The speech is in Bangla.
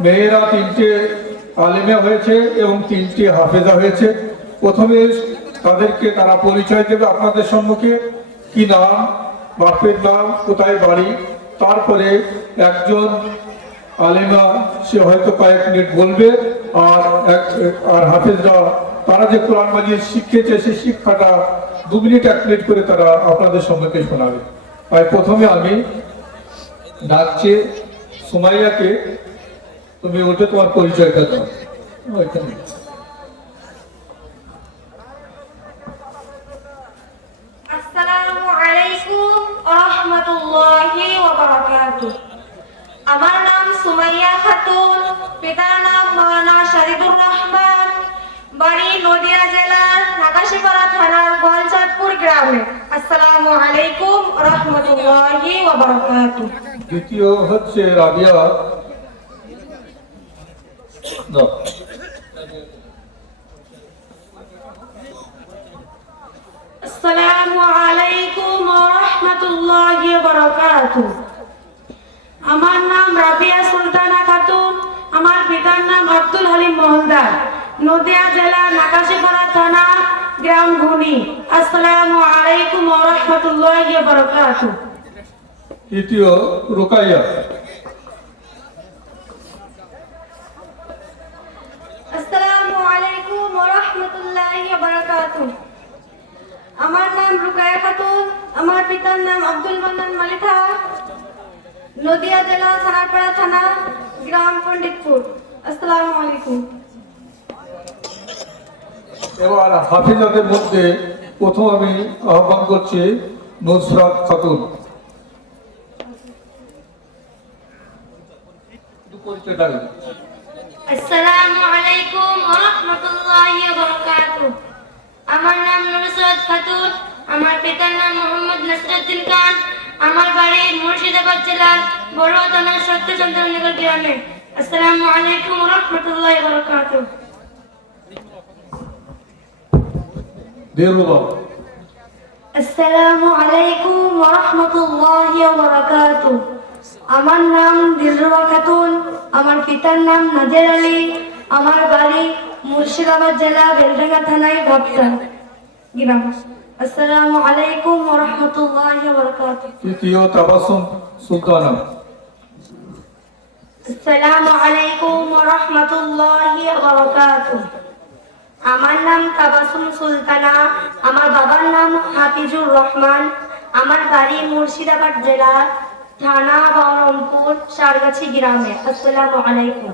মেয়েরা তিনটে আলেমে হয়েছে এবং তিনটে হাফেজা হয়েছে। প্রথমে তাদেরকে তারা পরিচয় দেবে আপনাদের সম্মুখে। কি নাম? বাপের নাম? কোথায় বাড়ি? তারপরে একজন আলেমা, সে হয়তো কয়েক মিনিট বলবে। আর এক- আর হাফেজরা, তারা যে কোরআন মাজিদ শিখেছে, সেই শিক্ষাটা দু মিনিট, এক মিনিট করে তারা আপনাদের সম্মুখে শোনাবে। তাই প্রথমে আমি ডাকছে সুমাইয়াকে। তুমি ওটা তোমার পরিচয়টা দাও ওইখানে আসসালামু আলাইকুম রহমতুল্লাহি ওয়াবারাকাতুহ আমার নাম সুমাইয়া খাতুন পিতার নাম মাওলানা শাহিদুর রহমান বাড়ি নদিয়া জেলার নাগাশিপাড়া থানার গোয়ালচাঁদপুর গ্রামে আসসালামু আলাইকুম রহমতুল্লাহি ওয়াবারাকাতুহ দ্বিতীয় হচ্ছে রাবিয়া দাও। আসসালামু আলাইকুম রহমতুল্লাহি ওয়াবারাকাতুহ আমার নাম রাবিয়া সুলতানা খাতুন আমার পিতার নাম আব্দুল হালিম মহলদার নদিয়া জেলা নাকাশিপাড়া থানা গ্রাম ঘুনি আসসালামু আলাইকুম রহমতুল্লাহি ওয়াবারাকাতুহ তৃতীয় রুকাইয়া আসসালামু আলাইকুম রহমতুল্লাহি ওয়াবারাকাতুহ আমার নাম রুকায়া খাতুন আমার পিতার নাম আব্দুল মান্নান মালিথা নদিয়া জেলা থানাপাড়া থানা গ্রাম পণ্ডিতপুর। আসসালামু আলাইকুম। এবার হাফিজাদের মধ্যে প্রথম আমি আহ্বান করছি নুসরাত খাতুন। আসসালামু আলাইকুম রহমতুল্লাহি বারাকাতুহ। আমার নাম নুসরাত খাতুন আমার পিতার নাম মোহাম্মদ নসরুদ্দিন খান আমার বাড়ি মুর্শিদাবাদ জেলার থানার সত্যচন্দ্রনগর গ্রামে। আসসালামু আলাইকুম রহমতুল্লাহি বারাকাতুহ। দেরুবা আসসালামু আলাইকুম রহমতুল্লাহি বারাকাতুহ। আমার নাম দিলরুবা খাতুন আমার পিতার নাম নাজের আলী আমার বাড়ি মুর্শিদাবাদ জেলা বেলডাঙ্গা থানায় ভাবতা গ্রাম আসসালামু আলাইকুম রহমতুল্লাহি বারাকাতুহ। তৃতীয় তাবাসুম সুলতানা। আসসালামু আলাইকুম রহমতুল্লাহি বারাকাতুহ। আমার নাম তাবাসুম সুলতানা আমার বাবার নাম হাফিজুর রহমান আমার বাড়ি মুর্শিদাবাদ জেলা থানা বহরমপুর সারগাছি গ্রামে। আসসালামু আলাইকুম।